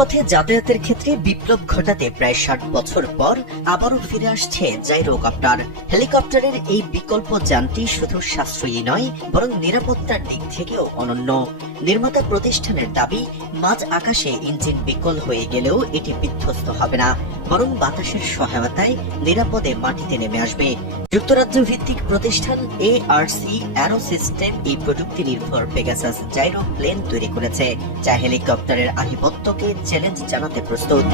কক্ষপথে যাতায়াতের ক্ষেত্রে বিপ্লব ঘটাতে প্রায় ৬০ বছর পর আবারও ফিরে আসছে জাইরোকপ্টার। হেলিকপ্টারের এই বিকল্প যানটি শুধু সাশ্রয়ী নয়, বরং নিরাপত্তার দিক থেকেও অনন্য। নির্মাতা প্রতিষ্ঠানের দাবি, মাঝ আকাশে ইঞ্জিন বিকল হয়ে গেলেও এটি বিধ্বস্ত হবে না, বরং বাতাসের সহায়তায় নিরাপদে মাটিতে নেমে আসবে। যুক্তরাজ্য ভিত্তিক প্রতিষ্ঠান ARC অ্যারোসিস্টেম এই প্রযুক্তি নির্ভর পেগাসাস জাইরো প্লেন তৈরি করেছে, যা হেলিকপ্টারের আধিপত্যকে চ্যালেঞ্জ জানাতে প্রস্তুত।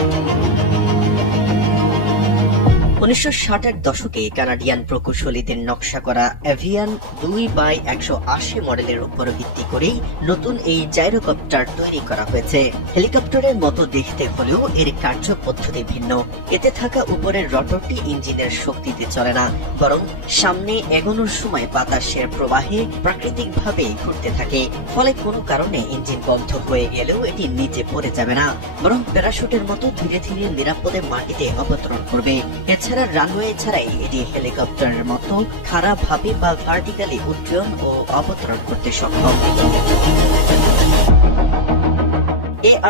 ১৯৬০-এর দশকে কানাডিয়ান প্রকৌশলীদের নকশা করা এভিয়ান 2x180 মডেলের উপর ভিত্তি করেই নতুন এই জাইরোকপ্টার তৈরি করা হয়েছে। হেলিকপ্টারের মতো দেখতে হলেও এর কার্য পদ্ধতি ভিন্ন। এতে থাকা উপরের রটরটি ইঞ্জিনের শক্তিতে চলে না, বরং সামনে এগোনোর সময় বাতাসের প্রবাহে প্রাকৃতিকভাবে ঘুরতে থাকে। ফলে কোনো কারণে ইঞ্জিন বন্ধ হয়ে গেলেও এটি নিচে পড়ে যাবে না, বরং প্যারাশুটের মতো ধীরে ধীরে নিরাপদে মাটিতে অবতরণ করবে। এছাড়া রানওয়ে ছাড়াই এটি হেলিকপ্টারের মতো খাড়াভাবে বা ভার্টিক্যালি উড্ডয়ন ও অবতরণ করতে সক্ষম।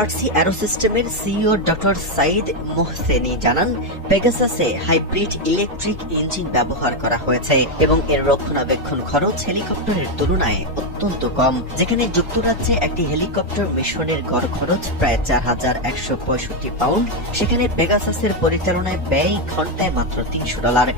ARC অ্যারোসিস্টেমের সিইও ডক্টর সাইদ মোহসেনি জানান, পেগাসাসে হাইব্রিড ইলেকট্রিক ইঞ্জিন ব্যবহার করা হয়েছে এবং এর রক্ষণাবেক্ষণ খরচ হেলিকপ্টারের তুলনায় অত্যন্ত কম। যেখানে যুক্তরাজ্যে একটি হেলিকপ্টার মিশনের গড় খরচ প্রায় ৪,১৬৫ পাউন্ড, সেখানে পেগাসাসের পরিচালনায় ব্যয় ঘন্টায় মাত্র $৩০০।